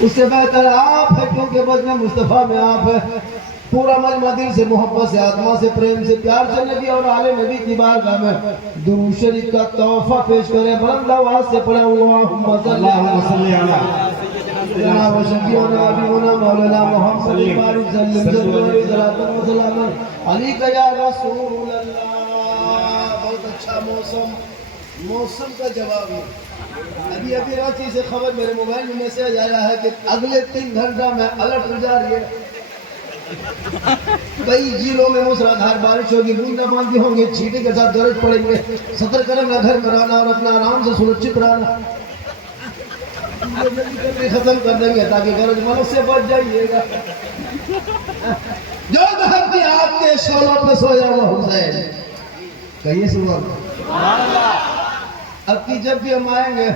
اس سے بہتر آپ ہے کیونکہ وزن مصطفیٰ میں آپ ہے. پورا مجمع دل سے محبت سے آتما سے پریم سے پیار سے نبی اور آل نبی کی بارگاہ میں درود شریف کا تحفہ پیش کریں. بلند آواز سے پڑھیں اللہم صلی علی جناب شفیعنا حبیبنا مولانا محمد بارک سلم وسلم علیک یا رسول اللہ. بہت اچھا موسم کا جواب ہے. ابھی رانچی سے خبر میرے موبائل میں میسج آیا ہے کہ اگلے 3 گھنٹہ میں الرٹ ہو جا رہی ہے. کئی ضلعوں میں موسلادھار بارش ہوگی, بوندا باندی ہوں گے, چھینٹے کے ساتھ گرج پڑیں گے. سترک رہنا, گھر میں رہنا اور اپنا آرام سے سرکشت رہنا. ختم کر دیں گے تاکہ گرج ملک سے بچ جائیے گا. جو دہر کی آگ کے شعلوں پہ سویا ہوا حسین, کہیے سبحان اللہ. اب کی جب بھی ہم آئیں گے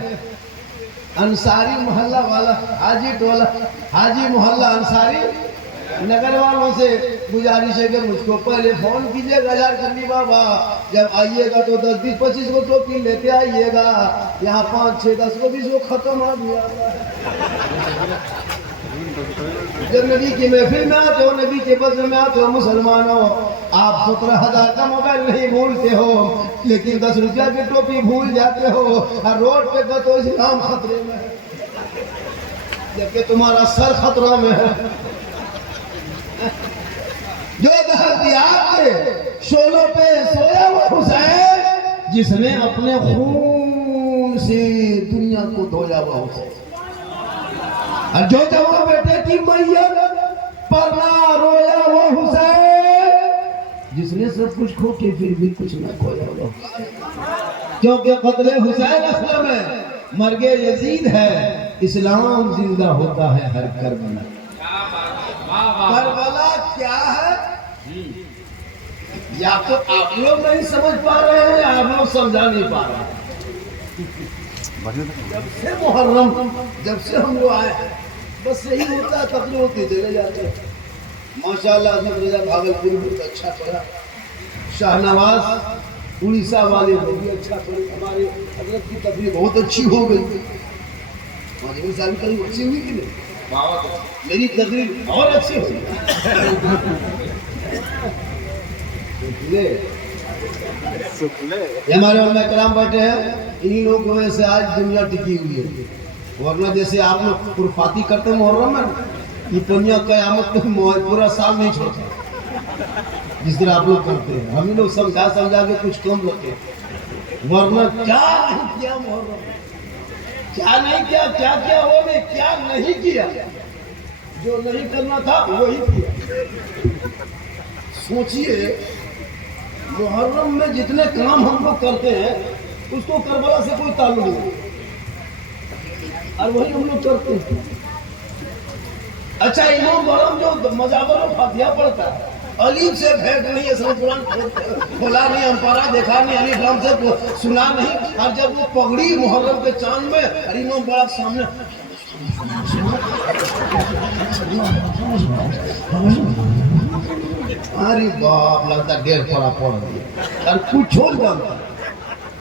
انصاری محلہ والا, حاجی ٹولہ, حاجی محلہ انصاری نگر والوں سے گزارش ہے کہ مجھ کو پہلے فون کیجئے گا یار کنی بابا, جب آئیے گا تو 10-20-25 کو ٹوپی لیتے آئیے گا. یہاں 5-6-10 کو 20 کو ختم آ گیا. جب نبی کی محفل میں آتے ہو, نبی کے بزم میں آتے ہو مسلمانوں, آپ 17,000 کا موبائل نہیں بھولتے ہو لیکن 10 روپیہ کی ٹوپی بھول جاتے ہو. اور روڈ پہ تو اسلام خطرے میں ہے جبکہ تمہارا سر خطرہ میں ہے. جو دہرتی آگ کے شعلوں پہ سویا ہوا حسین, جس نے اپنے خون سے دنیا کو دھویا ہوا حسین, اور جو جوان بیٹے کی میت پر نہ رویا ہوا حسین, جس نے سب کچھ کھو کے پھر بھی کچھ نہ کھویا ہوا حسین. کیونکہ قتل حسین اصل میں مرگ یزید ہے, اسلام زندہ ہوتا ہے ہر کربلا. کربلا کیا ہے یا تو آپ لوگ نہیں سمجھ پا رہے ہیں یا آپ لوگ سمجھا نہیں پا رہے ہیں. جب سے محرم, جب سے ہم لوگ آئے بس یہی ہوتا ہے, تقریر ہوتی چلے جاتے ہیں. ماشاءاللہ حضرت رضا بھاگلپور بہت اچھا پڑھا, شاہنواز اڑیسہ والے وہ بھی اچھا پڑھے. ہمارے حضرت کی تقریر بہت اچھی ہو گئی. ہماری مثال کہیں اچھی ہوئی کہ نہیں, میری تقریر اور اچھی ہوئی. ہمارے علماء کرام بیٹھے ہیں, انہی لوگوں کی وجہ سے آج دنیا ٹکی ہوئی ہے. ورنہ جیسے آپ لوگ پرفاتی کرتے محرم میں, یہ پنیا قیامت میں پورا سال نہیں چھوڑتا جس طرح آپ لوگ کرتے ہیں. ہم لوگ سمجھا کے کچھ کم رکھتے ہیں. ورنہ کیا نہیں کیا محرم, کیا نہیں کیا, کیا کیا وہ نے کیا نہیں کیا, جو نہیں کرنا تھا وہی کیا. سوچئے محرم میں جتنے کام ہم لوگ کرتے ہیں اس کو کربلا سے کوئی تعلق نہیں, اور وہی ہم لوگ کرتے ہیں. اچھا امام برہم جو مجاور و فاتحہ پڑھتا ہے, علیف سے بھیٹ نہیں, اصل قرآن کھولا نہیں, امپارا دیکھا نہیں, علیف رام سے سنا نہیں, اور جب وہ پگڑی محرم کے چاند میں امام بڑا سامنے ارے باپ لگتا ڈیر پڑا پڑ دیا اور کچھ چھوڑ جاتا.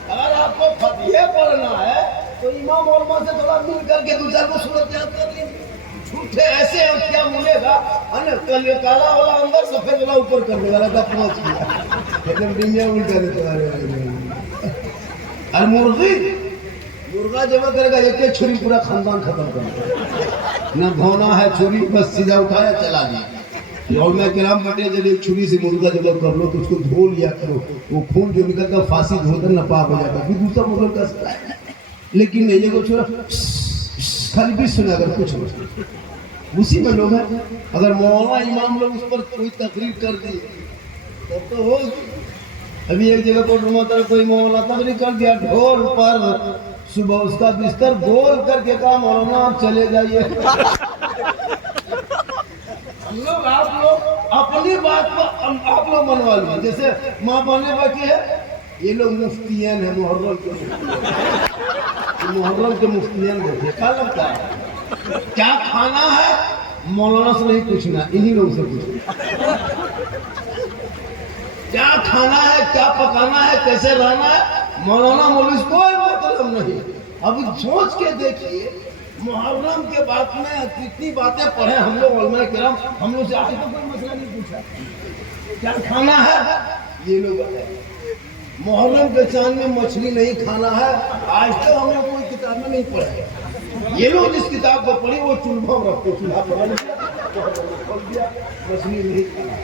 اگر آپ کو فتح پڑھنا ہے تو امام علماء سے تھوڑا مل کر کے 2-4 کو صورت یاد کر لیجیے. جھوٹے ایسے ہم کیا ملے گا, کالا والا اندر سفید والا اوپر کرنے والا تھا, پہنچ گیا لیکن دنیا الٹا دیتے والے. اور مرغا جمع کرے گا, ایک چھری پورا خاندان ختم کر دے. نہ دھونا ہے چھری, بس سیدھا اٹھایا چلا دیا. اور میں کرام بیٹے جب ایک چھری سے مرغا جب کر لو تو اس کو دھو لیا کرو, وہ خون جو نکلتا پھانسی دھو کر نہ پاک ہو جاتا, پھر دوسرا مرغا کا سکتا ہے. لیکن نہیں یہ کو چھوڑا خالی بھی سنا اگر کچھ ہو اسی میں لوگ ہیں. اگر مولانا امام لوگ اس پر کوئی تقریر کر دی تب تو ہوگی. ابھی ایک جگہ پر کوئی مولانا تقریر کر دیا ڈھول پر, صبح اس کا بستر گول کر کے کہا مولانا آپ چلے جائیے. آپ لوگ اپنی بات کو آپ لوگ منوا لیے. جیسے ماں بننے باقی ہے, یہ لوگ مفتیان ہیں محرم کے, محرم کے مفتیان دیکھے. کیا لگتا ہے کیا کھانا ہے مولانا سے نہیں پوچھنا, انہی لوگ سے پوچھنا. کیا کھانا ہے, کیا پکانا ہے, کیسے رہنا ہے, مولانا مولوی کوئی مطلب نہیں. اب سوچ کے دیکھیے محرم کے بعد میں کتنی باتیں پڑھے ہم لوگ علماء کرام، ہم لوگ سے آج تو کوئی مسئلہ نہیں پوچھا کیا کھانا ہے، یہ لوگ محرم کے چاند میں مچھلی نہیں کھانا ہے، آج تک ہم لوگ کوئی کتاب میں نہیں پڑھا، یہ لوگ جس کتاب کو پڑھی وہ چولہا رکھتے، چولہا پڑھ دیا مچھلی نہیں کھانا۔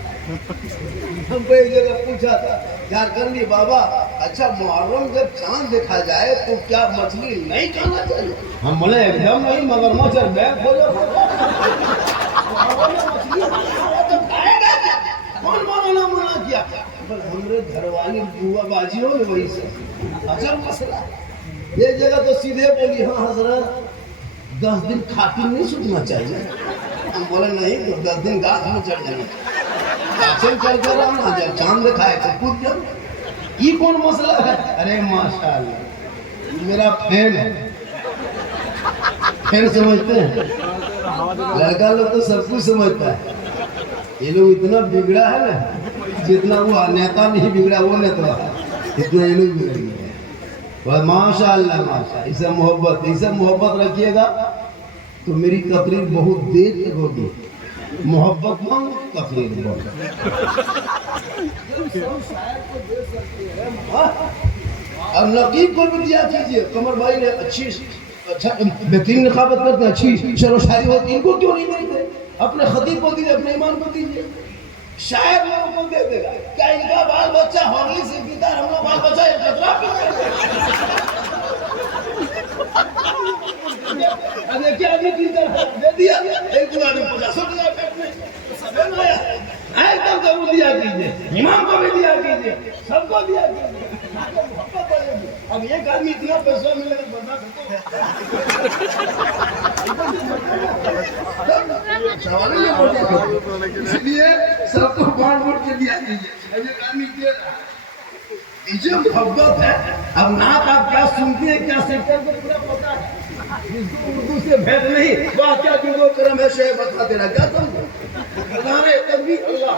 ہم کو ایک جگہ پوچھا تھا جھارکھنڈی بابا، اچھا محرم جب چاند دیکھا جائے تو کیا مچھلی نہیں کھانا چاہیے؟ ہم بولے ایک دم نہیں، مگر مچھر بیگ کھولو کون مولانا منع کیا؟ ہمارے گھر والی بوا بازی ہو وہی سے اچھا مسئلہ۔ یہ جگہ تو سیدھے بولی ہاں حضرت 10 دن کھاتی نہیں سوچنا چاہیے۔ ہم بولے نہیں تو 10 دن گاس میں چڑھ جائیں چل چل کر رہا جب چاند دکھائے تو کود جاؤ، یہ کون مسئلہ ہے؟ ارے ماشاءاللہ میرا فین ہے، فین سمجھتے ہیں لڑکا لوگ تو سب کچھ سمجھتا ہے، یہ لوگ اتنا بگڑا ہے نا، جتنا وہ نیتا نہیں بگڑا وہ نیتا اتنا یہ لوگ بگڑ گیا۔ ماشاءاللہ ماشاءاللہ، اسے محبت رکھیے گا تو میری تقریر بہت دیر تک ہوگی، محبت مانگ تقریر بہت۔ اور نقیب کو بھی دیا کیجیے، قمر بھائی نے اچھی بہترین نقابت کرتے ہیں، اچھی شعر و شاعری ہوتی، ان کو کیوں نہیں دیتے؟ اپنے خطیب کو دیجیے، اپنے امام کو دیجیے، شاعر لوگوں کو دے دے گا۔ کیا ان کا بال بچہ ہوگلی سے پیتا ہے، ہم لوگ بال بچہ ایک قطرہ پیتا ہے؟ کیا دے دیا ایک دن 50 دیا ایک دم ضرور دیا کیجیے، امام کو بھی دیا کیجیے، سب کو دیا کیجیے۔ اب ایک آدمی اتنا پیسہ ملے گا اس لیے سب کو بانٹ بانٹ کے دیا کیجیے۔ اب ایک آدمی جو محبت ہے، اب نعت آپ کیا سنتے ہیں کیا سیکھتے ہیں پورا پتا ہے، اردو سے بھید نہیں، واہ کیا جو وہ کرم ہے شے بتا دینا، کیا سمجھو ہزارے تکبیر اللہ،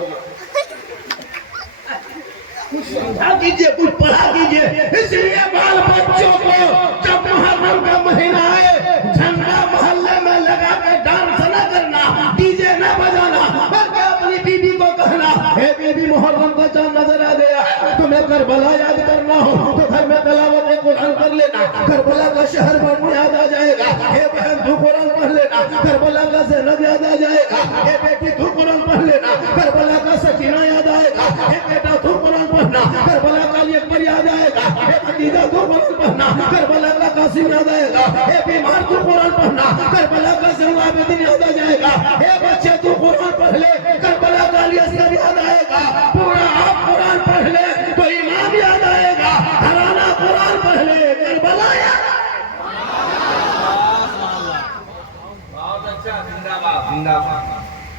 کچھ سمجھا کیجئے، کچھ پڑھا کیجئے۔ اس لیے بال بچوں کو جب محرم کا مہینہ آئے جھنڈا محلے میں لگا کے ڈانس نہ کرنا، ڈی جے نہ بجانا، بلکہ اپنی بیوی کو کہنا اے بیوی محرم کا چاند نظر آ گیا، تمہیں کربلا یاد کرنا ہو تو گھر میں تلاوت قرآن کر لینا، کربلا کا شہر بن یاد آ جائے گا، اے بہن تو قرآن پڑھ لینا، کربلا کا زینب یاد آ جائے گا، اے بیٹی تو قرآن پڑھ لینا، کربلا کا سکینہ یاد آئے گا، اے بیٹا تو قرآن پڑھنا، کربلا کا اکبر یاد آئے گا، اے بھتیجا تو قرآن پڑھنا، کربلا کا قاسم یاد آئے گا، اے بیمار تو قرآن پڑھنا، کربلا کا زنوابدین یاد آ جائے گا، اے بچے تو قرآن پڑھ لے، کربلا کا علی اصغر یاد آئے گا، پورا آپ قرآن پڑھ لے تو امام یاد آئے گا، گھرانہ قرآن پڑھ لے کربلا یاد آئے گا۔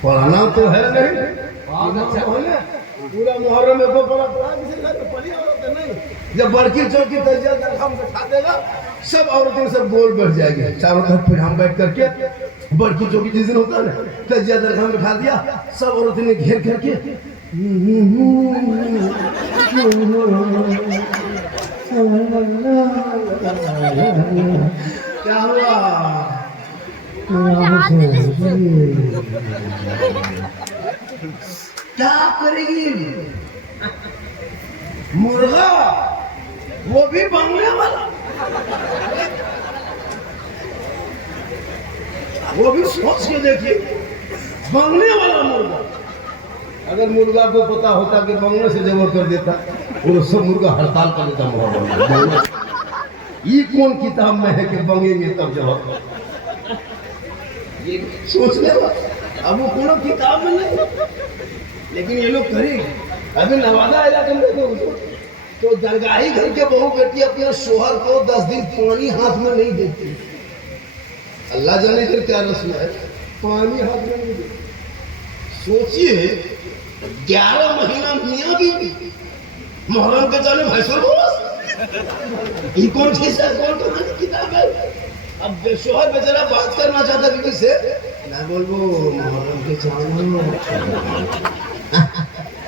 پڑھنا تو ہے نہیں، پورا محرم میں پڑھا کسی گھر میں پڑھی عورتیں نہیں، جب بڑکی چوکی تجزیہ درخم بٹھا دے گا سب عورتیں سب گول بیٹھ جائے گی چاروں طرف، پھر ہم بیٹھ کر کے بڑکی چوکی جس دن ہوتا ہے نا تجزیہ درخم بٹھا دیا، سب عورتیں نے گھیر کر کے کیا ہوا کیا کرے گی مرغا، وہ بھی بنگلے والا، وہ بھی سوچ کے دیکھیے بنگلے والا مرغا، اگر مرغا کو پتا ہوتا کہ بنگلے سے جمع کر دیتا وہ سب مرغا ہڑتال کر دیتا محرم۔ یہ کون کتاب میں ہے کہ بنگیں گے تب جواب سوچ لے، اب وہ کون کتاب میں نہیں، لیکن یہ لوگ کریں۔ ابھی نوادہ علاقے میں تو درگاہی گھر کے بہو بیٹی اپنے شوہر کو 10 دن پانی ہاتھ میں نہیں دیتی، اللہ جانے کر کیا رسم ہے، پانی ہاتھ میں نہیں دیتی۔ سوچئے 11 مہینہ میاں بیوی محرم کے چانے بھیسر بولا، یہ کون چیز ہے، کون کتاب ہے؟ اب شوہر بیچارہ بات کرنا چاہتا بیوی سے، نہ بولو محرم کے چانے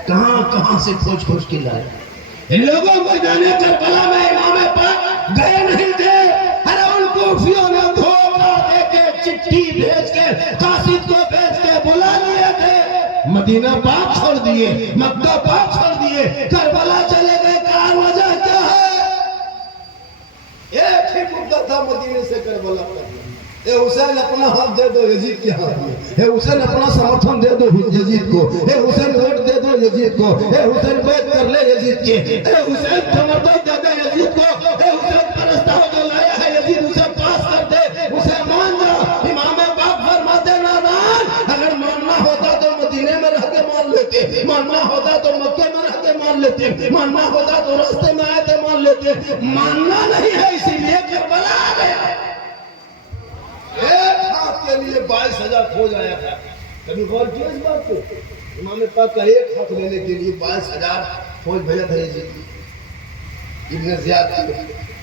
کہاں کہاں سے کھوج کھوج کے لائے، ان لوگوں کو جانے کربلا میں امام پاک گئے نہیں تھے، ہر ان کوفیوں نے دھوکہ دے کے चिट्ठी भेज के कासिद को भेज के बुला लिए थे, मदीना पाक छोड़ दिए, मक्का पाक छोड़ दिए, करबला चले गए, क्या वजह क्या है? एक ही मुद्दा था मदीने से करबला तक। ए हुसैन अपना हाथ दे दो यजीद के हाथ में, ए हुसैन अपना समर्थन दे दो यजीद को, ए हुसैन वोट दे दो यजीद को, ए हुसैन बैत कर ले यजीद के, ए हुसैन समर्थन दे दे यजीद को, ए हुसैन प्रस्ताव जो लाया है यजीद उसे पास कर दे, उसे मान जा। इमाम बाप फरमाते नादान, अगर मानना होता तो मदीने में रह के मान लेते, मानना होता तो मक्के में रह के मान लेते, मानना होता तो रास्ते में आए थे मान लेते, मानना नहीं है इसीलिए करबला आ गया। एक हाथ के लिए 22,000 फौज आया था। कभी गौर किया इस बात को? इमाम पाक का एक हाथ लेने के लिए 22,000 फौज भेजा था इब्न ज़ियाद,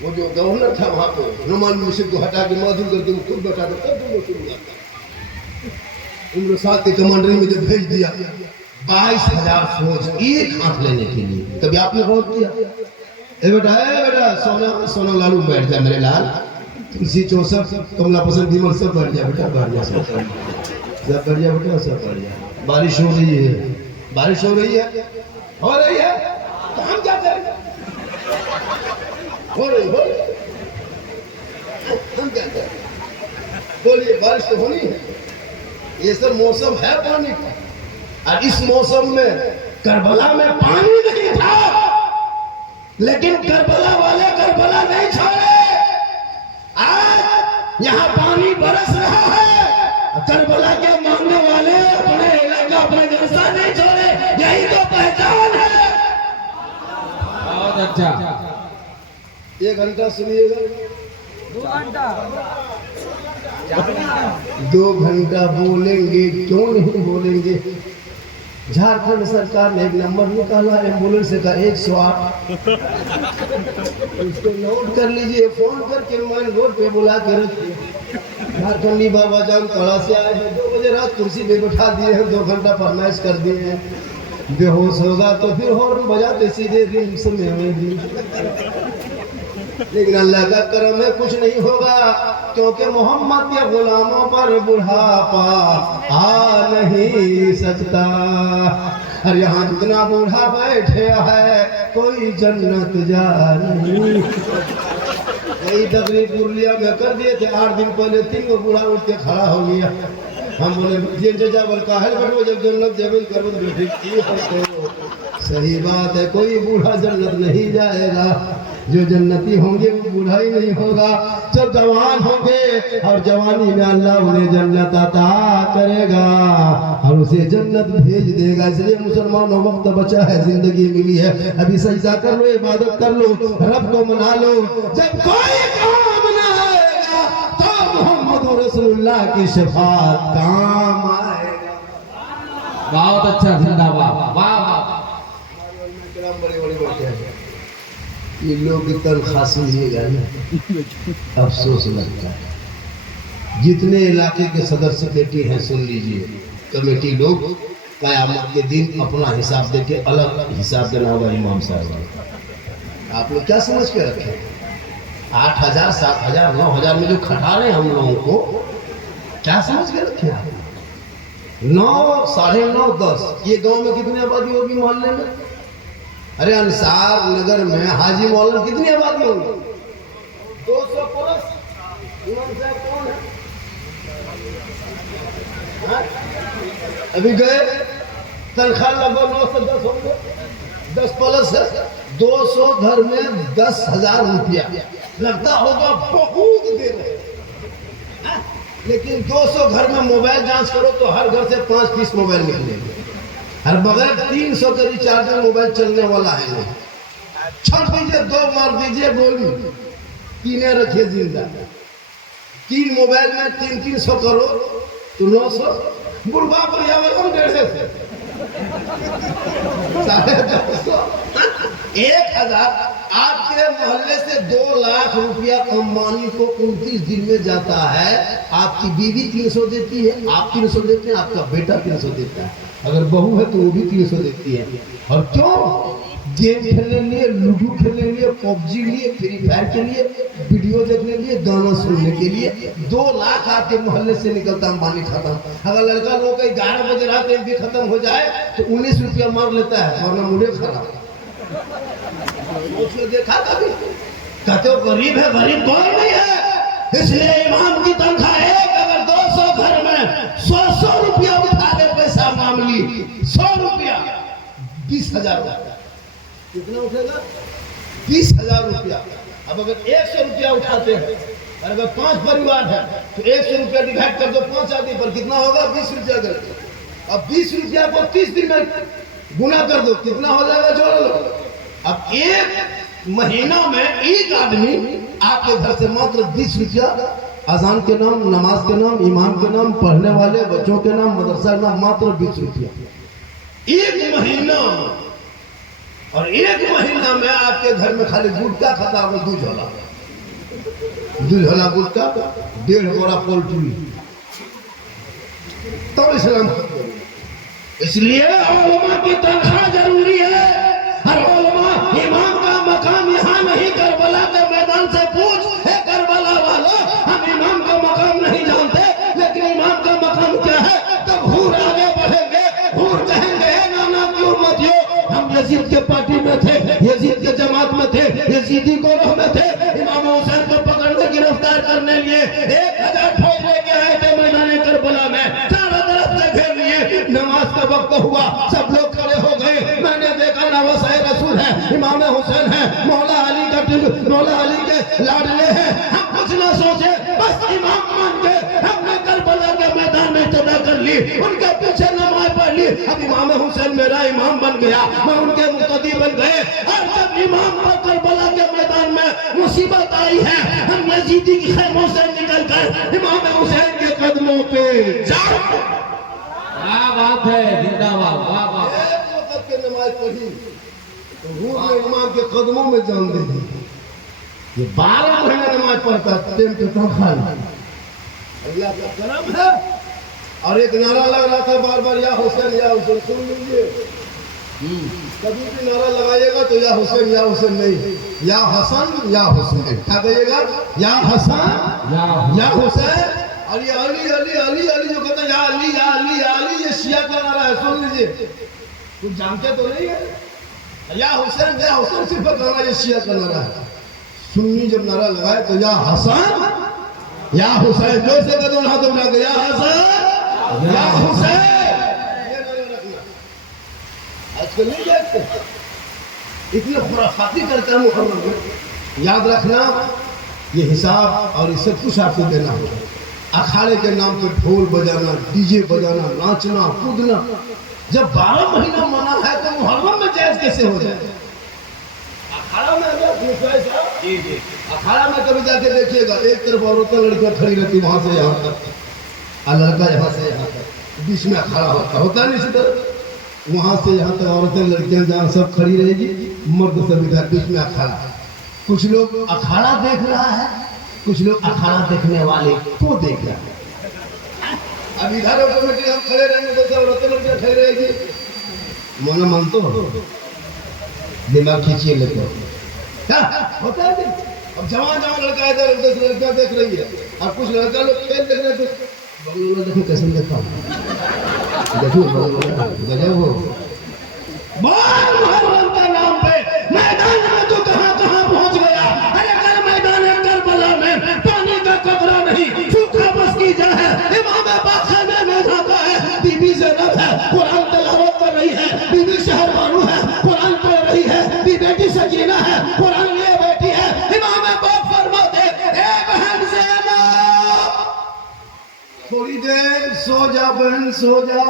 वो जो गवर्नर था वहां पे, नुमान मुर्शिद को हटा के मौजूद करके वो खुद बैठा था, तब वो शुरू हुआ था। उम्र साथ के कमांडर में जब भेज दिया 22,000 फौज एक हाथ लेने के लिए। कभी आपने गौर किया? ए बेटा सोना सोना लालू बैठ जा मेरे लाल, तुलसी चौसठ कमला पसंद विमल सब बढ़ जा बेटा, बढ़ जा, सब बढ़ जा बेटा, सब बढ़ जा। बारिश हो रही है, बारिश हो रही है, हो रही है, तो हम क्या करें? हो रही हम क्या करें? बोलिए, बारिश तो होनी है, ये सब मौसम है पानी का। और इस मौसम में करबला में पानी नहीं था, लेकिन करबला वाले करबला नहीं छोड़े। आज यहाँ पानी बरस रहा है, करबला के मानने वाले अपने इलाका अपने जलसा नहीं छोड़े, यही तो पहचान है। बहुत अच्छा, 1 घंटा सुनिएगा, 2 घंटा बोलेंगे, क्यों नहीं बोलेंगे? झारखंड सरकार ने एक नंबर निकाला एम्बुलेंस का 108, उसको नोट कर लीजिए, फोन करके मेन रोड पे बुला के रखिए। झारखंडी बाबा जान कड़ा से आए हैं, 2 बजे रात कुर्सी पे बैठा दिए हैं, 2 घंटा फरमाइश कर दिए हैं, बेहोश होगा तो फिर हॉर्न बजाते सीधे रिम्स में। लेकिन अल्लाह का करम है, कुछ नहीं होगा, क्योंकि मोहम्मद के गुलामों पर बुढ़ापा आ नहीं सकता। और यहाँ जितना बूढ़ा बैठे है कोई जन्नत जा नहीं। यही तकरीर पुरलिया में कर दिए थे 8 दिन पहले, 3 गो बूढ़ा उठ के खड़ा हो गया। हम बोले जजावल काहल बैठो, जब जन्नत जमीन करो तो बैठे। सही बात है, कोई बूढ़ा जन्नत नहीं जाएगा, जो जन्नती होंगे वो बूढ़ा ही नहीं होगा। जब जवान होंगे और जवानी में अल्लाह उन्हें जन्नत अता करेगा और उसे जन्नत भेज देगा। इसलिए मुसलमानों, वक्त बचा है, जिंदगी मिली है, अभी सजदा कर लो, इबादत कर लो, रब को मना लो। जब कोई काम ना आएगा तो मोहम्मद रसूलुल्लाह की शफाअत काम आएगा। बहुत अच्छा, जिंदाबाद, वाह वाह। बड़े बड़े बैठे हैं, ये लोग तनख्वाह सुनिएगा ना, अफसोस लगता है। जितने इलाके के सदर सेक्रेटरी हैं सुन लीजिए, कमेटी लोग क़यामत के दिन अपना हिसाब देके अलग हिसाब देना होगा इमाम साहब। आप लोग क्या समझ के रखे? 8,000 7,000 9,000 में जो खटा रहे हैं हम लोगों को, क्या समझ के रखे आप? 9 साढ़े 9 10, ये गांव में कितनी आबादी होगी मोहल्ले में? अरे अंसार नगर में हाजी मौलाना कितनी आबादी होगी? 200 प्लस। इमाम साहब कौन है? अभी गए, तनख्वाह लगभग 9 से 10 होंगे, 10 प्लस है, 200 घर में 10,000 रुपया लगता होगा, बहुत दे रहे। लेकिन 200 घर में मोबाइल जांच करो तो हर घर से 5 पीस मोबाइल निकलेंगे, हर बगैर 300 का रिचार्जर मोबाइल चलने वाला है नहीं। छठ दीजिए, 2 मार दीजिए गोली, 3 रखिए जिंदा। 3 मोबाइल में 300 करो तो 900, बुढ़वा पर्यावरण 150 950 1000। आपके मोहल्ले से 2 लाख रुपया अंबानी को 29 दिन में जाता है। आपकी बीवी 300 देती है, आप 300 देते हैं, आपका बेटा 300 देता है, अगर बहू है तो वो भी 300 देती है। और क्यों? गेम खेलने के लिए, लूडो खेलने के लिए, पबजी के लिए, फ्री फायर के लिए, वीडियो देखने के लिए, गाना सुनने के लिए 2 लाख आपके मोहल्ले से निकलता अंबानी खत्म। अगर लड़का लोग 11 बजे रात में भी खत्म हो जाए तो 19 रुपया मार लेता है, वरना मुझे खराब। देखा कभी? कहते हो गरीब है, गरीब कोई नहीं है। इसलिए इमाम की तनख्वाह एक, अगर 200 घर में 100 रुपया उठा दे पैसा मामूली, 100 रुपया 20,000 रुपया, कितना उठेगा? 20,000 रुपया। अब अगर 100 रुपया उठाते हैं और अगर 5 परिवार है तो 100 रुपया डिवाइड कर दो 5 आदमी पर, कितना होगा? 20 रुपया कर। अब 20 रुपया को 30 दिन में गुना कर दो, कितना हो जाएगा? जोड़ लो। अब एक महीना में एक आदमी आपके घर से मात्र 20 रुपया अजान के नाम, नमाज के नाम, इमाम के नाम, पढ़ने वाले बच्चों के नाम, मदरसा के नाम, मात्र 20 रुपया एक महीना। और एक महीना में आपके घर में खाली गुटका खाता हो 2 झोला, 2 झोला गुटका, 1.5 बोरा पोल्ट्री, तो इस्लाम। इसलिए उलमा की तनख्वाह जरूरी है। हर उलमा, इमाम का मकाम यहाँ नहीं, करबला के मैदान से पूछ, है करबला वाला, हम इमाम का मकाम नहीं जानते, लेकिन इमाम का मकाम क्या है? तब हूर आगे बढ़ेंगे, हूर कहेंगे नाना की उम्मतियों, हम यजीद के पार्टी में थे, यजीद के जमात में थे, यजीदी गोरोह में थे। इमाम हुसैन को पकड़ने, गिरफ्तार करने लिए 1000 फौज लेके आए थे मैदान करबला में, चारों तरफ से घेर लिए। नमाज का वक्त हुआ, सब लोग खड़े हो गए। मैंने देखा नवासाए रसूल है, इमाम हुसैन है, मौला अली के लाडले हैं। हम कुछ ना सोचे, बस इमाम मान के हमने करबला के मैदान में इब्तिदा कर ली, उनके पीछे नमाज पढ़ ली। अब इमाम हुसैन मेरा इमाम बन गया, मैं उनके मुक्तदी बन गए। और जब इमाम पर करबला के मैदान में मुसीबत आई है, हम यजीदी की खैमों से निकल कर इमाम हुसैन के कदमों पे जाओ। क्या बात है, जिंदाबाद, वाह वाह। एक वक्त के नमाज पढ़ी तो रूह ने इमाम के कदमों में जान दे दी। ये 12 महीने नमाज पढ़ता, टेम के तनख्वाह अल्लाह का करम है। और एक नारा लग रहा था बार बार, या हुसैन या हुसैन। सुन लीजिए, कभी भी नारा लगाइएगा तो या हुसैन नहीं, या हसन या हुसैन। क्या कहिएगा? या हसन या हुसैन। और ये अली अली अली अली जो कहते हैं, या अली या अली या अली, ये शिया का नारा है। सुन लीजिए, कुछ जानते तो नहीं है? या हुसैन सिर्फ नारा, ये शिया का नारा है। सुन्नी जब नारा लगाए तो या हसन या हुसैन, जोर से कदम हाथ उठा के, या हसन या हुसैन, ये नारा रखना। आजकल नहीं देखते, इतने खुराफाती करते हैं मुहर्रम में। याद रखना, ये हिसाब और ये सब कुछ आपको देना होगा। अखाड़े के नाम पर ढोल बजाना, डीजे बजाना, नाचना कूदना, जब 12 महीना मना है तो मुहर्रम में जायज कैसे हो जाए? अखाड़ा में अखाड़ा में कभी जाके देखिएगा, एक तरफ औरतें लड़कियां खड़ी रहती वहां से यहाँ तक, और लड़का यहाँ से यहाँ तक, बीच में अखाड़ा होता है। इसी तरह वहां से यहाँ तक औरतें लड़कियां जहाँ सब खड़ी रहेगी, मर्द सब इधर, बीच में अखाड़ा। कुछ लोग अखाड़ा देख रहा है, कुछ लोग अखाड़ा देखने वाले को देख रहा है। अब इधर ऑटोमेटिक हम खड़े रहेंगे तो सब औरतें लड़कियां खड़ी रहेगी, मना मानते हो, दिमाग खींचिए लेकर क्या होता है। अब जवान लड़का इधर उधर लड़कियां देख रही है, और कुछ लड़का लोग खेल देख रहे हैं, तो देखो कैसे देखा, देखो गजब हो। मुहर्रम के नाम पे मैदान में तो कहां पहुंच गया। अरे अगर मैदान करबला में पानी का कतरा नहीं, सूखा बस की जा है, इमाम बाखाने में जाता है, बीबी ज़ैनब है, कुरान तिलावत कर रही है, बीबी शहरबानू है, कुरान पढ़ रही है, बेटी सकीना है, कुरान लिए बैठी है। इमाम बाप फरमाते, ए बहन ज़ैनब, थोड़ी देर सो जा बहन, सो जा,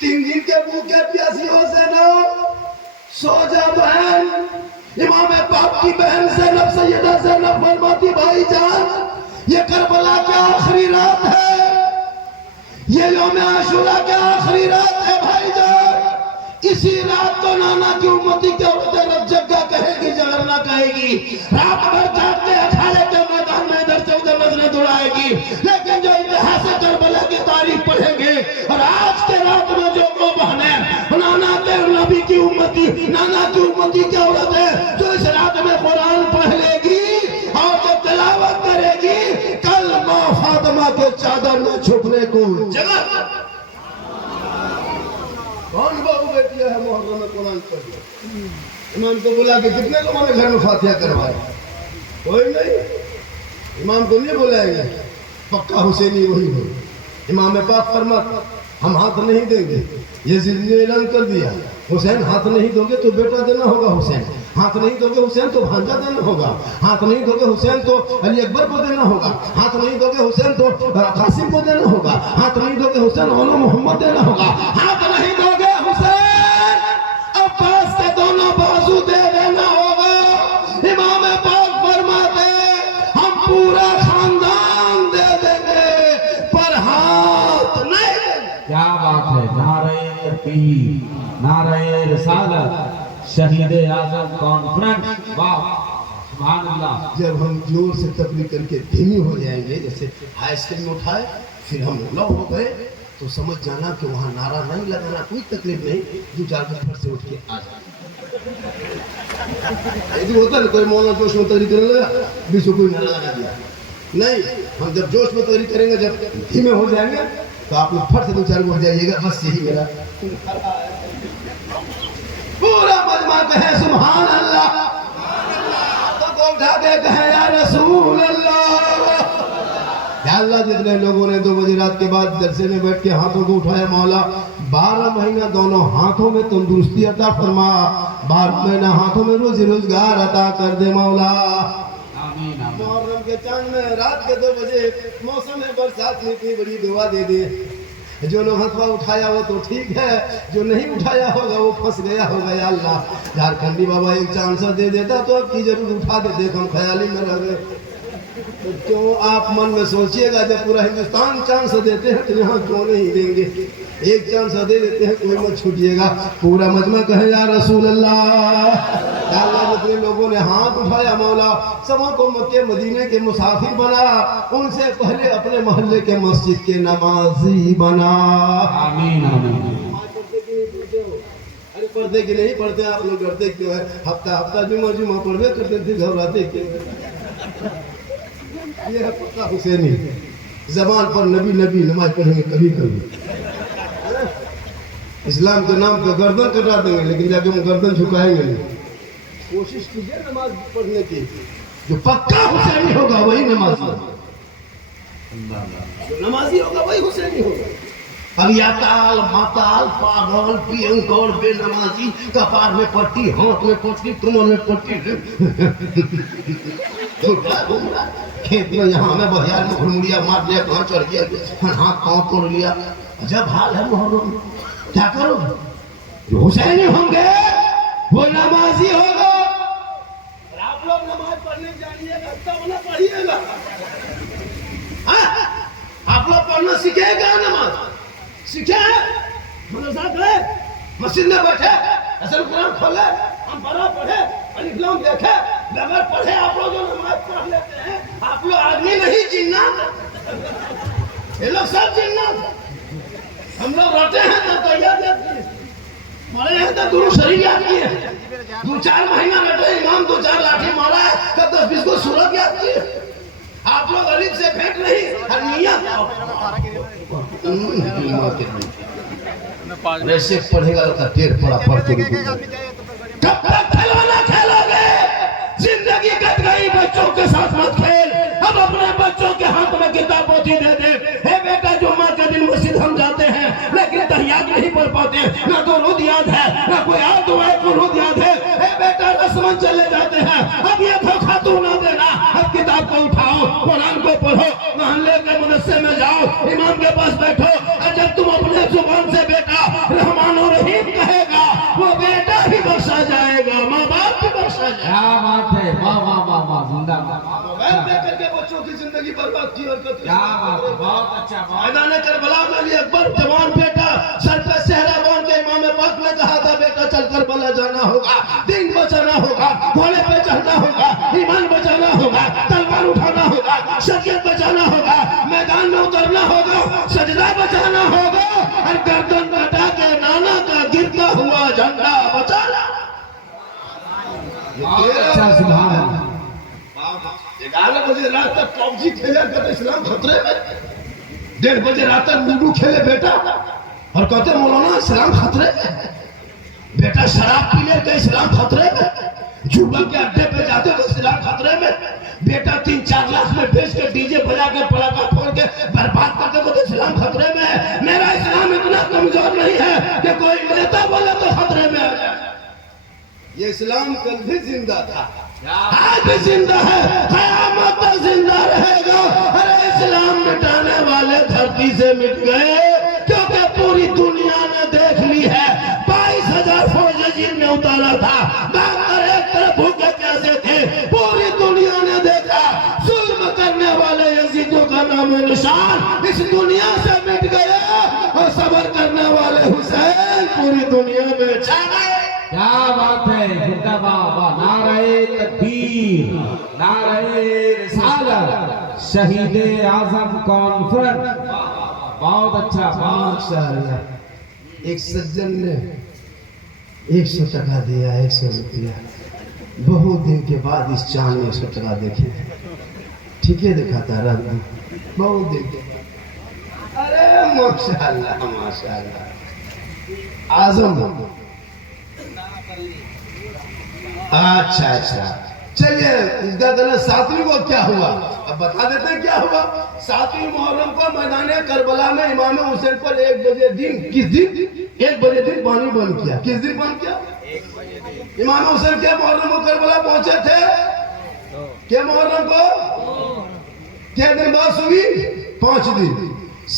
3 दिन के भूखे प्यासी हो ज़ैनब, सो जा बहन। इमाम बाप की बहन ज़ैनब, सैयदा ज़ैनब फरमाती, भाई जान, ये करबला की आखिरी रात है, ये यौम आशूरा की आखिरी रात है भाई जान। इसी रात को नाना की उम्मती के औरतें रब जग्गा कहेगी, जागरना कहेगी, रात भर जाग के अखाड़े के मैदान में इधर से उधर नजरें दौड़ाएगी। लेकिन जो इतिहास करबला की तारीफ पढ़ेंगे, और आज के रात में जो वो बहने नाना के नबी की उम्मती, नाना की उम्मती की औरत है जो इस रात में कुरान पढ़ लेगी और जब तिलावत करेगी, कल माँ फातिमा के चादर में छुपने को जगह। कौन बहू बेटी है मुहर्रम में कुरान पढ़ी? इमाम को बुला के कितने लोगों ने घर में फातिहा करवाया? कोई नहीं। इमाम को नहीं बुलाएंगे, पक्का हुसैनी वही हो। इमाम पाक फरमाता हम हाथ नहीं देंगे, ये ने ऐलान कर दिया, हुसैन हाथ नहीं दोगे तो बेटा देना होगा, हुसैन हाथ नहीं दोगे हुसैन तो भांजा देना होगा, हाथ नहीं दोगे हुसैन तो अली अकबर को देना होगा, हाथ नहीं दोगे हुसैन तो कासिम को देना होगा, हाथ नहीं दोगे हुसैन ओला मोहम्मद देना होगा, हाथ नहीं दोगे हुसैन अब्बास के दोनों बाजू दे देना होगा। इमाम पाक फरमाते हम पूरा खानदान दे देंगे पर हाथ नहीं देंगे। क्या बात है, नारे तकबीर, नारे रिसालत, शहीद आजम कॉन्फ्रेंस, वाह सुभान अल्लाह। जब हम जोर से तकलीफ करके धीमी हो जाएंगे, जैसे हाई स्कूल में उठाए फिर हम लौ हो गए, तो समझ जाना कि वहाँ नारा नहीं लगाना, कोई तकलीफ नहीं, दो चार दिन फिर से उठ के आ जाए। यदि होता है कोई मौलाना जोश में तकलीफ करने लगा, बीच में कोई नारा लगा दिया, नहीं, हम जब जोश में तकलीफ करेंगे, जब धीमे हो जाएंगे तो आप लोग फट से दो चार उठ जाइएगा, बस यही मेरा। पूरा मजमा कहे सुभान अल्लाह, तो उठा के कहे या रसूल अल्लाह। या अल्लाह, जितने लोगों ने 2 बजे रात के बाद जलसे में बैठ के हाथों को उठाया, मौला 12 महीना दोनों हाथों में तंदुरुस्ती अता फरमा, 12 महीना हाथों में रोजी रोजगार अता कर दे मौला। मुहर्रम के चांद में रात के 2 बजे मौसम में बरसात हुई थी, बड़ी दुआ दे दी। जो लोग हथवा उठाया वो तो ठीक है, जो नहीं उठाया होगा वो फंस गया होगा। या अल्लाह, झारखंडी बाबा एक चांस दे देता तो अब की जरूर उठा देते, हम ख्याली में रह गए। तो क्यों आप मन में सोचिएगा, जब पूरा हिंदुस्तान चांस देते हैं तो यहाँ क्यों नहीं देंगे? एक चांस दे देते हैं, कोई मत छूटिएगा। पूरा मजमा कहे या रसूल अल्लाह। जितने लोगों ने हाथ उठाया मौला, सबों को मक्के मदीने के मुसाफिर बना, उनसे पहले अपने मोहल्ले के मस्जिद के नमाजी बना। आमीन आमीन। अरे पढ़ते कि नहीं पढ़ते आप लोग, डरते क्यों है? हफ्ता हफ्ता जुमा जुमा पढ़वे करते थे, घबराते क्यों? ये है पक्का हुसैनी, जबान पर नबी नबी नमाज पढ़ेंगे कभी कभी। इस्लाम के नाम पे गर्दन कटा देंगे, लेकिन जाके हम गर्दन झुकाएंगे नहीं। कोशिश कीजिए नमाज पढ़ने की, जो पक्का हुसैनी होगा वही नमाजी, जो नमाजी होगा वही हुसैनी होगा। अब या ताल माताल पागल पियंकर बेनमाजी, कपार में पट्टी, हाथ में पट्टी, कमर में पट्टी, खेत में यहाँ में बहियार में घुड़मुड़िया मार लिया, कहाँ चढ़ गया, हाथ पाँव तोड़ लिया। जब हाल है मुहर्रम, क्या करो? जो हुसैनी होंगे वो नमाजी होगा। और आप लोग नमाज पढ़ने जानिएगा तब ना पढ़िएगा। आप लोग पढ़ना सीखेगा, नमाज सीखे, मदरसा गए, मस्जिद में बैठे, असल कुरान खोले, हम पढ़ा पढ़े, अलिफ लाम देखे, बगैर पढ़े आप लोग जो नमाज पढ़ लेते हैं, आप लोग आदमी नहीं जिन्नात, ये लोग सब जिन्नात। हम लोग रोते हैं तो तैयार जाती है, मरे हैं तो गुरु शरीर याद किए, 2-4 महीना बैठे, इमाम 2-4 लाठी मारा है तो 10-20 को सूरत याद किए। आप लोग अलीफ से फेंक नहीं, वैसे पढ़ेगा तो ढेर पड़ा पढ़ते। कब तक खिलौना खेलोगे? जिंदगी कट गई, बच्चों के साथ मत खेल। अब अपने बच्चों के हाथ में किताब पोथी दे दे। हे बेटा, जुम्मा के दिन मस्जिद हम जाते हैं, लेकिन तहियात नहीं पढ़ पाते, ना तो रुद याद है, ना कोई आयत को रुद याद है। हे बेटा, रस्मन चले जाते हैं, अब ये धोखा तू ना देना। अब किताब को उठाओ, कुरान को पढ़ो, मोहल्ले के मदरसे में जाओ, इमाम के पास बैठो, और जब तुम अपने जुबान से बेटा रहमान और रहीम कहेगा, वो बेटा ही बख्शा जाएगा, माँ बाप भी बख्शा जाएगा। क्या बात है, वाह वाह वाह वाह, जिंदाबाद। मोबाइल दे करके बच्चों की जिंदगी बर्बाद की और क्या बात है, बहुत अच्छा। मैदान करबला में अली अकबर जवान बेटा सर पे सेहरा बांध के इमाम पाक ने कहा था, बेटा चल करबला जाना होगा, दिन बचाना होगा, घोड़े पे चढ़ना होगा, ईमान बचाना होगा, तलवार उठाना होगा, शरीयत बचाना होगा, मैदान में उतरना होगा, सजदा बचाना होगा, और गर्दन कटा के नाना का गिरता हुआ झंडा बचाना। اچھا سبحان اللہ 11 بجے رات تک پبجی کھیلے کہتے اسلام خطرے میں 1:30 بجے رات تک لوڈو کھیلے بیٹا اور کہتے مولانا اسلام خطرے میں بیٹا شراب پی لے تو اسلام خطرے میں جوبا کے اڈے پہ جاتے تو اسلام خطرے میں بیٹا 3-4 لاکھ میں بیچ کے ڈی جے بجا کے پڑاکا پھوڑ کے برباد کرتے تو اسلام خطرے میں ہے میرا اسلام اتنا کمزور نہیں ہے کہ کوئی نیتا بولے تو خطرے میں آ جائے یہ اسلام کل بھی زندہ تھا آج بھی زندہ ہے قیامت تک زندہ رہے گا ارے اسلام مٹانے والے دھرتی سے مٹ گئے کیونکہ پوری دنیا نے دیکھ لی ہے 22,000 فوج یزید نے اتارا تھا باقر ایک طرف بھوکے پیاسے تھے پوری دنیا نے دیکھا ظلم کرنے والے یزیدوں کا نام و نشان اس دنیا سے مٹ گیا اور صبر کرنے والے حسین پوری دنیا میں چھا گئے کیا بات ہے زندہ بابا نعرہ تکبیر نعرہ رسالت شہید اعظم کانفرنس بہت اچھا ماشاءاللہ ایک سجن نے 100 ٹکا دیا 100 روپیہ بہت دن کے بعد اس چاند نے 100 ٹکا دیکھے ٹھیک ہے دکھاتا رہا بہت دن کے بعد ارے ماشاءاللہ ماشاءاللہ اعظم اچھا چلیے اس کا کہنا 7ویں کو کیا ہوا اب بتا دیتے ہیں کیا ہوا 7ویں محرم کو میدان کربلا میں امام حسین پر 1 بجے دن کس دن 1 بجے دن پانی بند کیا کس دن بند کیا امام حسین کے محرم کو کربلا پہنچے تھے کیا محرم کو کیا دن بعد ہوئی 5 دن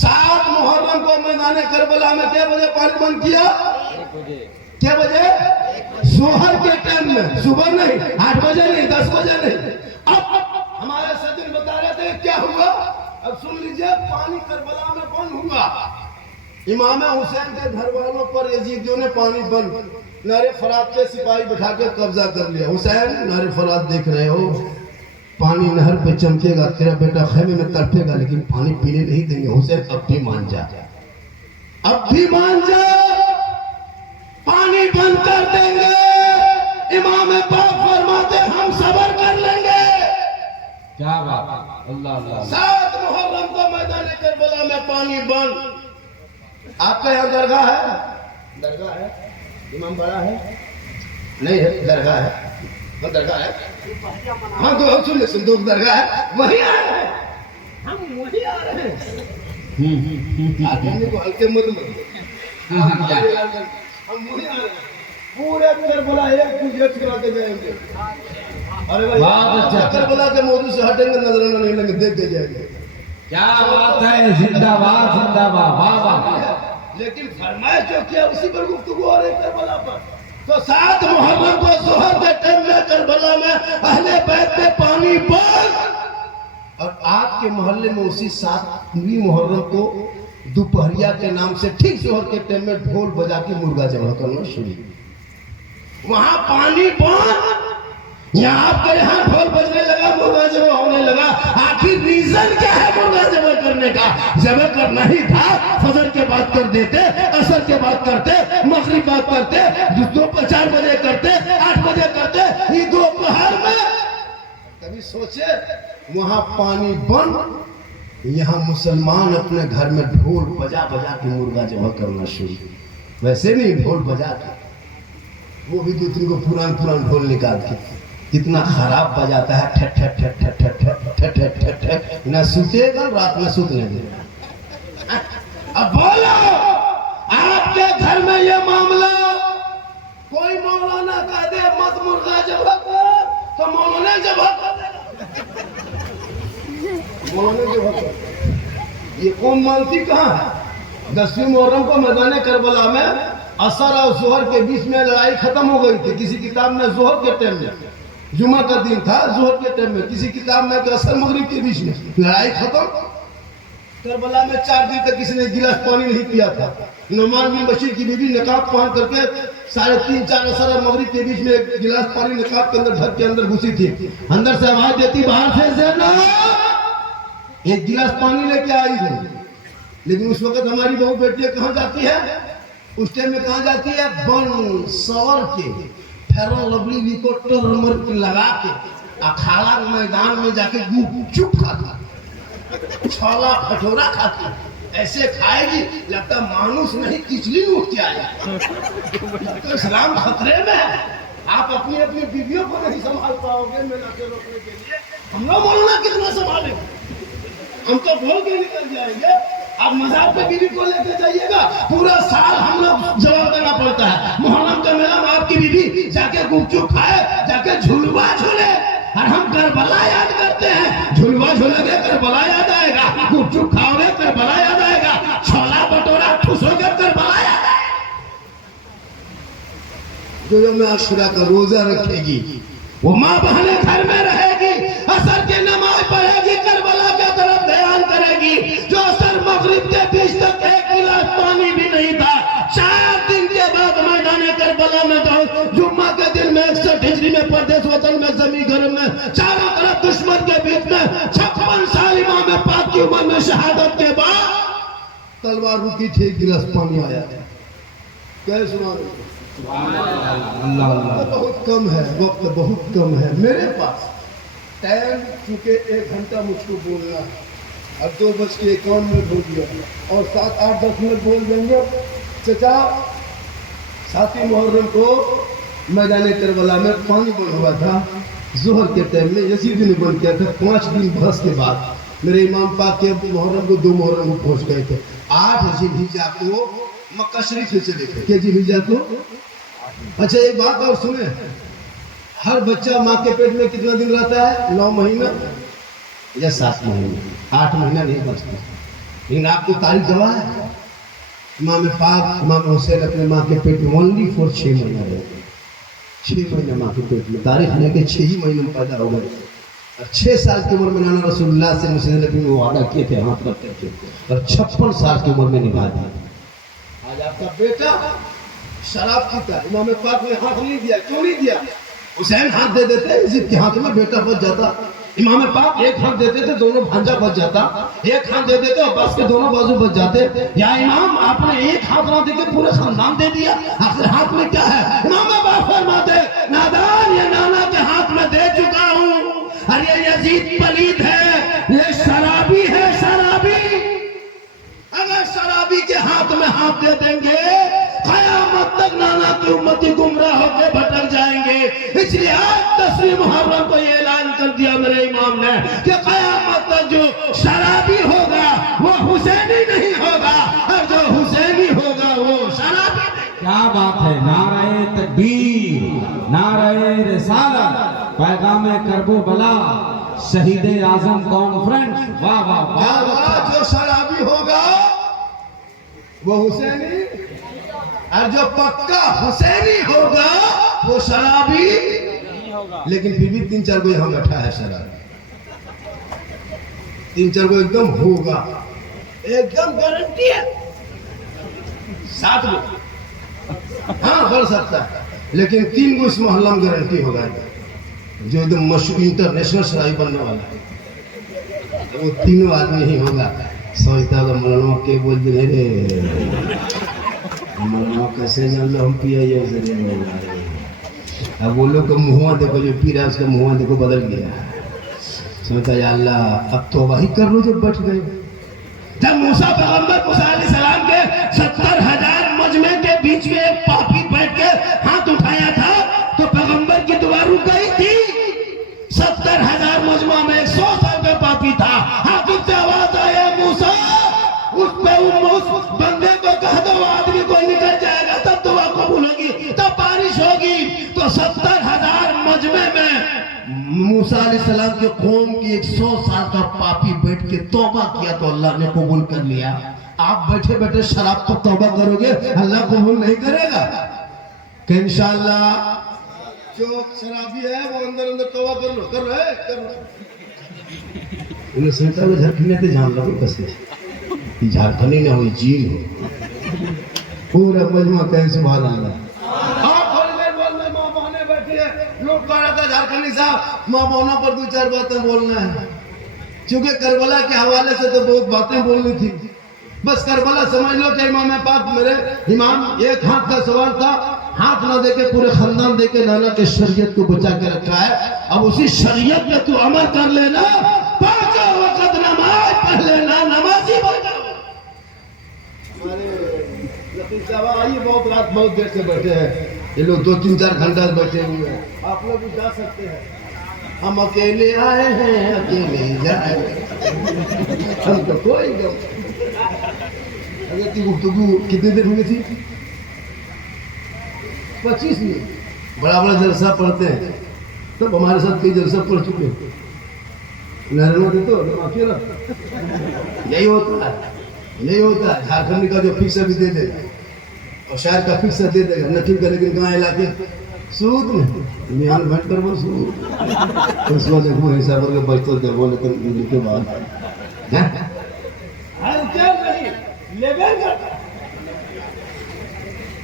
7 محرم کو میدان کربلا میں کیا بجے پانی بند کیا کیا بجے ظہر کے ٹائم میں صبح نہیں 8 بجے نہیں 10 بجے نہیں اب ہمارے سجن بتا رہے تھے کیا ہوا اب سن لیجئے پانی کربلا میں بند ہوا امام حسین کے گھر والوں پر یزیدیوں نے پانی بند نہر فرات کے سپاہی بٹھا کے قبضہ کر لیا حسین نہر فرات دیکھ رہے ہو پانی نہر پہ چمکے گا تیرا بیٹا خیمے میں تڑپے گا لیکن پانی پینے نہیں دیں گے حسین اب بھی مان جا پانی بند کر دیں گے امام پاک فرماتے ہم صبر کر لیں گے کیا بات اللہ اللہ 7 محرم کو میدان کربلا میں پانی بند آپ کا یہاں درگاہ ہے امام بڑا ہے نہیں ہے درگاہ ہے درگاہ ہے ہاں تو ہم سن صندوق درگاہ ہے وہی آ رہے ہیں ہم وہی آ رہے ہیں آدمی کو ہلکے مت ہم وہی آ رہے ہیں پورے کربلا ایک پوجیت کرا کے جائیں گے ارے بھائی کربلا کے موضوع سے ہٹیں گے نظرانہ نہیں لیں گے دیکھ کے جائیں گے کیا بات ہے زندہ باد واہ واہ لیکن فرمائش جو کیا اسی پر گفتگو ہو رہی کربلا پر تو 7 محرم کو ظہر کے ٹائم میں کربلا میں اہل بیت میں پانی بند اور آپ کے محلے میں اسی 7ویں محرم کو دوپہریا کے نام سے ٹھیک ظہر کے ٹائم میں ڈھول بجا کے مرغا جمع کرنا شروع وہاں پانی بند یہاں آپ کے یہاں ڈھول بجنے لگا مرغا جمع ہونے لگا آخر ریزن کیا ہے مرغا جمع کرنے کا جمع کرنا ہی تھا فجر کے بعد کر دیتے عصر کے بعد کرتے مغرب بعد کرتے 4 بجے کرتے 8 بجے کرتے یہ دوپہر میں کبھی سوچے وہاں پانی بند یہاں مسلمان اپنے گھر میں ڈھول بجا بجا کے مرغا جمع کرنا شروع ویسے نہیں ڈھول بجا کے وہ بھی 2-3 کو پران ڈھول نکال کے کتنا خراب بجاتا ہے ٹھٹ ٹھٹ ٹھٹ ٹھٹ ٹھٹ ٹھٹ ٹھٹ نہ سوتے گا رات میں سوتنے دے اب بولو آپ کے گھر میں یہ معاملہ کوئی مولانا کہہ دے مت مرغا جمع کر تو مولانا جمع کر دے مولانا جمع کر یہ قوم مانتی کہاں ہے 10ویں محرم کو میدان کربلا میں عصر اور ظہر کے بیچ میں لڑائی ختم ہو گئی تھی کسی کتاب میں ظہر کے ٹائم میں جمعہ کا دن تھا ظہر کے ٹائم میں کسی کتاب میں تو عصر مغرب کے بیچ میں لڑائی ختم کربلا میں 4 دن تک کسی نے گلاس پانی نہیں پیا تھا نعمان بن بشیر کی بیوی نقاب پہن کر کے 3:30-4 عصر اور مغرب کے بیچ میں ایک گلاس پانی نقاب کے اندر گھر کے اندر گھسی تھی اندر سے آواز دیتی باہر سے زینب ایک گلاس پانی لے کے آئی تھی لیکن اس وقت ہماری بہو بیٹیاں کہاں جاتی ہے اس ٹائم میں کہاں جاتی ہے بن سور کے फेरन लवली लिकोटर नंबर लगा के अखाड़ा मैदान में जाके गुपचुप खाती, छोला भटूरा खाती, ऐसे खाएगी लगता मानुष नहीं किचली उठ के आया। तो इस्लाम खतरे में है। आप अपनी अपनी बीवियों को नहीं संभाल पाओगे मेला के रोकने के लिए, हम लोग मौलाना कितना संभालेंगे? हम तो बोल के निकल जाएंगे। आप मज़ार पे बीवी को लेके जाइएगा, पूरा साल हम लोग जवाब देना पड़ता है। मुहर्रम के मेला में आपकी बीवी जाके गुपचुप खाए, जाके झुलवा झूले, और हम करबला याद करते हैं। झुलवा झूलेंगे करबला याद आएगा, गुपचुप खाओगे करबला याद आएगा, छोला भटूरा ठूसोगे करबला याद आएगा। जो यौम आशुरा का रोजा रखेगी वो माँ बहने घर में रहेगी, असर की नमाज पढ़ेगी, करबला की तरफ ध्यान करेगी। जो असर मगरिब के बीच तक एक गिलास पानी भी नहीं था, 4 दिन के बाद मैदान करबला में जाओ। जुम्मा के दिन में 61 हिजरी में परदेश वतन में जमी घर में चारों तरफ दुश्मन के बीच में 56 साल इमाम पाक की उम्र में शहादत के बाद तलवार रुकी थी, एक गिलास पानी आया था। कैसे सुना अल्लाह बहुत कम है, वक्त बहुत कम है मेरे पास। टाइम चूंकि 1 घंटा मुझको बोलना है, अब 2:51 हो गया और 7-8-10 मिनट बोल देंगे। चचा 7 मुहर्रम को मैदान करबला में पानी बंद हुआ था, जोहर के टाइम में यजीद ने बंद किया था। 5 दिन बरस के बाद मेरे इमाम पाक के मुहर्रम को 2 मुहर्रम को पहुंच गए थे। 8 जिलहिज्जा को मक्का शरीफ से चले थे। क्या जिलहिज्जा को? अच्छा एक बात और सुने, हर बच्चा माँ के पेट में कितना दिन रहता है? 9 महीना या 7 महीना, 8 महीना नहीं बचता। लेकिन आपको तारीख गवाह है, इमाम पाक इमाम हुसैन अपने माँ के पेट में ओनली फॉर 6 महीना रहे। 6 महीना माँ के पेट में, तारीख लेके 6 ही महीने में पैदा हो गए। और 6 साल की उम्र में नाना रसूलुल्लाह से मुझसे नबी ने वादा किए थे, हाथ रखते थे, और 56 साल की उम्र में निभा दिया। आज आपका बेटा शराब पीता, इमाम पाक ने हाथ नहीं दिया। क्यों नहीं दिया? हुसैन हाथ दे देते, इजिद के हाथ में बेटा बच जाता। इमाम पाक एक हाथ देते थे, दोनों भांजा बच जाता। एक हाथ दे देते, अब्बास के दोनों बाजू बच जाते। या इमाम आपने एक हाथ ना देके पूरे खानदान दे दिया, आखिर हाथ में क्या है? इमाम पाक फरमाते, नादान ये नाना के हाथ में दे चुका हूँ, और ये यजीद पलीद है, ये शराबी है, शराबी। अगर शराबी के हाथ में हाथ दे देंगे, क़यामत तक नाना की उम्मती गुमराह होकर भटक जाएंगे। इसलिए आज 10वीं मुहर्रम को ये ऐलान कर दिया मेरे इमाम ने कि क़यामत तक जो शराबी होगा वो हुसैनी नहीं होगा, और जो हुसैनी होगा वो शराबी नहीं। क्या बात है, नारे तकबीर, नारे रिसालत, पैगामे करबला, शहीद आजम कॉन्फ्रेंस। वाह वाह वाह वाह। जो शराबी होगा वो हुसैनी, और जो पक्का हुसैनी होगा वो शराबी नहीं होगा। लेकिन फिर भी 3-4 को यहाँ बैठा है शराबी, 3-4 को एकदम होगा, एकदम गारंटी है। 7 लोग हाँ बढ़ सकता है, लेकिन 3 को इस मोहल्ला में गारंटी होगा जो एकदम मशहूर इंटरनेशनल शराबी बनने वाला है। तो वो 3 आदमी ही होगा। सोचता होगा मौलाना के बोल दे रे, मौलाना कैसे जान लो हम पिया ये अब वो लोग का मुँह देखो, जो पी रहा है उसका मुँह देखो बदल गया। सोचता या अल्लाह अब तो वही कर लो जब बैठ गए। जब मूसा पैगंबर मूसा अलैहिस्सलाम के 70,000 मजमे के बीच में एक पापी बैठ के हाथ उठाया था तो पैगंबर की दुआ रुक गई थी। 70,000 मजमा में 100 साल का पापी था। हाकिम से आवाज आया, मूसा उस बंदे को कह दो आदमी को निकल जाएगा, तब दुआ कबूल होगी, तब बारिश होगी। तो 70,000 मजमे में मूसा अलैहिस्सलाम के कौम की 100 साल का पापी बैठ के तौबा किया तो अल्लाह ने कबूल कर लिया। आप बैठे बैठे शराब तो तौबा करोगे, अल्लाह कबूल नहीं करेगा कि इंशाअल्लाह जो शराबी है वो अंदर अंदर तौबा कर लो, कर रहे उन्हें सोचा वो झारखंड थे जान लो कैसे झारखंड ना हुई जीन हो पूरा मजमा कहे सुभान अल्लाह। लोग कह रहा था झारखंडी साहब माँ बहना पर 2-4 बातें बोलना है, क्योंकि करबला के हवाले से तो बहुत बातें बोलनी थी। बस करबला समझ लो कि इमाम पाक मेरे इमाम एक हाथ का सवाल था, हाथ ना दे के पूरे खानदान दे के नाना के शरीयत को बचा के रखा है। अब उसी शरीयत पे तू अमल कर लेना, 5 वक्त नमाज पढ़ लेना, नमाजी बन जाओ। लतीफ साहब आइए, बहुत रात बहुत देर से बैठे हैं, ये लोग 2-3-4 घंटा बैठे हुए हैं, आप लोग भी जा सकते हैं। हम अकेले आए हैं अकेले जाएंगे, हमको कोई गम। अगर की गुफ्तगू कितनी देर हुई थी? 25 मिनट। बड़ा बड़ा जलसा पढ़ते हैं, तब हमारे साथ कई जलसा पढ़ चुके हैं। तो यही होता है, यही होता है। झारखंड का जो फिक्स भी दे देगा और शहर का फिक्स दे देगा, नकील का, लेकिन गाँव इलाके सूद में मियान भट कर वो सूद उसको देखो हिसाब करके बचते थे बोले तो के बाद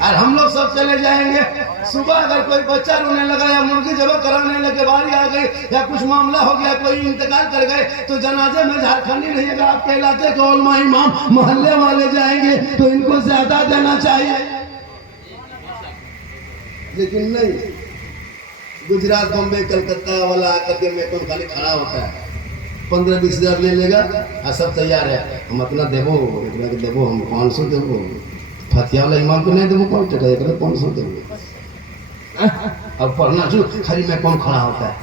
और हम लोग सब चले जाएंगे। सुबह अगर कोई बच्चा रोने लगा या मुर्गी जबा कराने लगे, बारी आ गई या कुछ मामला हो गया, कोई इंतकाल कर गए, तो जनाजे में झारखंडी रहिएगा, आपके इलाके के उलमा इमाम मोहल्ले वाले जाएंगे, तो इनको ज्यादा देना चाहिए। लेकिन नहीं, गुजरात, बम्बई, कलकत्ता वाला आकर के मेरे को खाली खड़ा होता है, 15-20 हज़ार ले लेगा और सब तैयार है, हम अपना देवो, इतना के देवो, हम 500 देवो, फतिया वाला इमाम को नहीं देवो 5 टका, 500 देवो। अब पढ़ना जो खाली मैं कौन खड़ा होता है,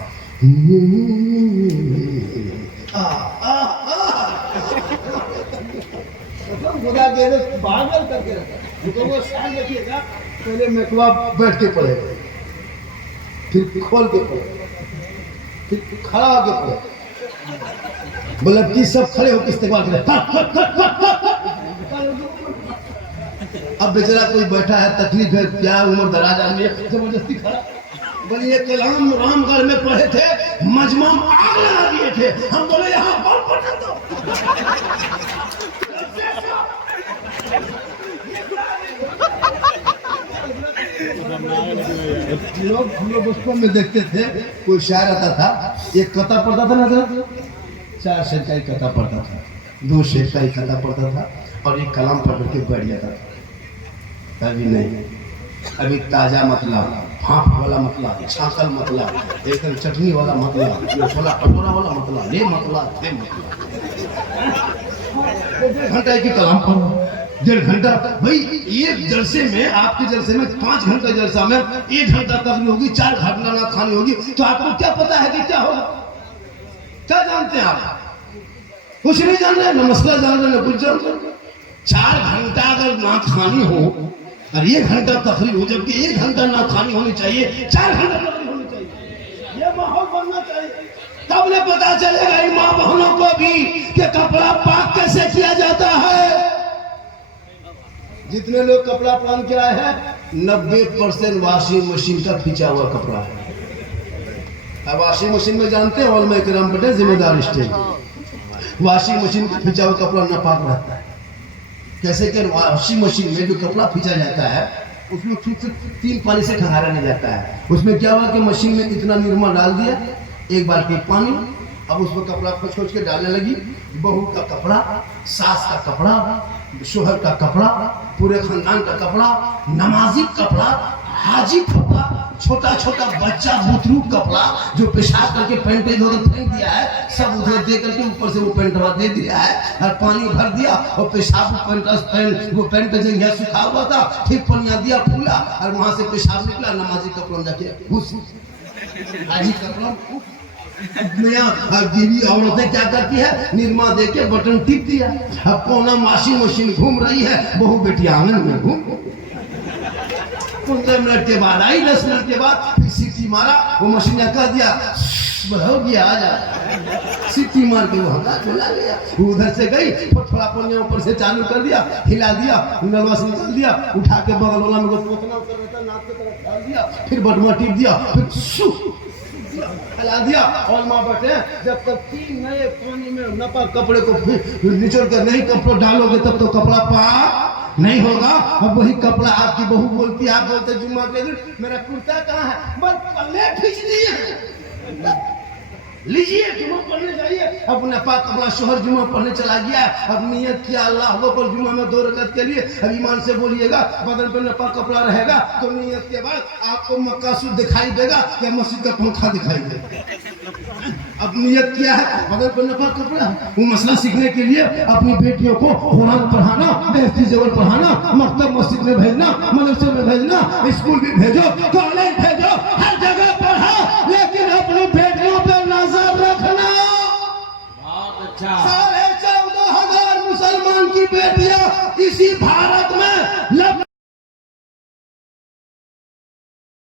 खुदा के पागल करके रखा, तो वो शान रखिएगा। पहले मेकवा बैठ के पढ़ेगा, फिर खोल के पढ़े, फिर खड़ा होके पढ़े, मतलब कि सब खड़े होकर इस्तेमाल करें। अब बेचारा कोई बैठा है, तकलीफ है, क्या उम्र दराज आदमी है, जबरदस्ती खड़ा। बोले ये कलाम रामगढ़ में पढ़े थे, मजमा में आग लगा दिए थे, हम बोले यहाँ कौन पढ़ा दो। लोग हम लोग बचपन में देखते थे, कोई शायर आता था, एक कथा पढ़ता था ना, 4 शेर का एक कथा पढ़ता था, 2 शेर का एक कथा पढ़ता था, और एक कलाम पढ़ के बैठ जाता था। अभी नहीं, अभी ताजा मतलब, भाप वाला मतलब, छाकल मतलब, एकदम चटनी वाला मतलब, छोला कटोरा वाला मतलब, ये मतलब, ये मतलब। 1.5 घंटा एक ही कलाम पढ़ो, 1.5 घंटा। भाई एक जलसे में, आपके जलसे में 5 घंटा जलसा में 1 घंटा तक होगी, 4 घंटा ना खानी होगी, तो आपको क्या पता है कि क्या होगा? क्या जानते हैं आप? कुछ नहीं जान रहे, न मसला जान रहे, न कुछ जान रहे। 4 घंटा अगर ना खानी हो और 1 घंटा तकलीफ हो, जबकि 1 घंटा ना खानी होनी चाहिए, 4 घंटा तकलीफ होनी चाहिए। ये माहौल बनना चाहिए, तब ने पता चलेगा माँ बहनों को भी कि कपड़ा पाक कैसे किया जाता है। जितने लोग कपड़ा पहन के आए हैं, 90% वॉशिंग मशीन का खींचा हुआ कपड़ा है। अब वॉशिंग मशीन में जानते हैं, ऑल में करम पटेल जिम्मेदार स्टेज, वॉशिंग मशीन का खींचा हुआ कपड़ा नापाक रहता है। कैसे कि वॉशिंग मशीन में जो कपड़ा खींचा जाता है, उसमें ठीक से 3 पानी से खंगारा नहीं जाता है। उसमें क्या हुआ कि मशीन में इतना निरमा डाल दिया, 1 बाल्टी पानी, अब उसमें कपड़ा खोज के डालने लगी। बहू का कपड़ा, सास का कपड़ा, शोहर का कपड़ा, पूरे खानदान का कपड़ा, नमाजी कपड़ा, हाजी कपड़ा, छोटा छोटा बच्चा बुतरू कपड़ा जो पेशाब करके पैंट इधर फेंक दिया है, सब उधर दे करके ऊपर से वो पैंट दे दिया है और पानी भर दिया, और पेशाब वो पैंट जगह सूखा हुआ था, फिर पनिया दिया, फूला और वहां से पेशाब निकला, नमाजी कपड़ा जाके हाजी कपड़ा। गिरी औरतें क्या करती है, निरमा दे के बटन टिप दिया, अब कोना वॉशिंग मशीन घूम रही है, बहू बेटी आंगन में घूम। 15 मिनट के बाद आई, 10 मिनट के बाद फिर सीटी मारा, वो मशीन ने कह दिया हो गया, आ जा। सीटी मार के वो हटा चला गया। उधर से गई, थोड़ा पनिया ऊपर से चालू कर दिया, हिला दिया, नलवा से निकाल दिया, उठा के बगल वाला में पोतना कर रहा था, नाक की तरफ डाल दिया, फिर बटवा टिप दिया, फिर फैला दिया। और माँ बैठे, जब तक 3 नए पानी में नपा कपड़े को निचोड़ कर नहीं कपड़ा डालोगे, तब तो कपड़ा पाक नहीं होगा। अब वही कपड़ा आपकी बहू बोलती है, आप बोलते जुम्मा के दिन मेरा कुर्ता कहाँ है, बस पल्ले खींच दिए। लीजिए जुमा पढ़ने जाइए। अपना पाक अपना शोहर जुमा पढ़ने चला गया, अब नियत किया अल्लाह अकबर जुमा में 2 रकात के लिए, अब ईमान से बोलिएगा, बदन पे नपाक कपड़ा रहेगा तो नियत के बाद आपको मकासद दिखाई देगा या मस्जिद का पंखा दिखाई देगा। अब नियत किया है बदन पे नपाक कपड़ा, वो मसला सीखने के लिए अपनी बेटियों को कुरान पढ़ाना, बेहतरीन ज़ेवर पढ़ाना, मकतब मस्जिद में भेजना, मदरसे में भेजना, स्कूल भी भेजो, कॉलेज भेजो, हर जगह पढ़ाओ, लेकिन अपनी बेटियों पर नजर रखना। बहुत अच्छा। 14,500 मुसलमान की बेटियां इसी भारत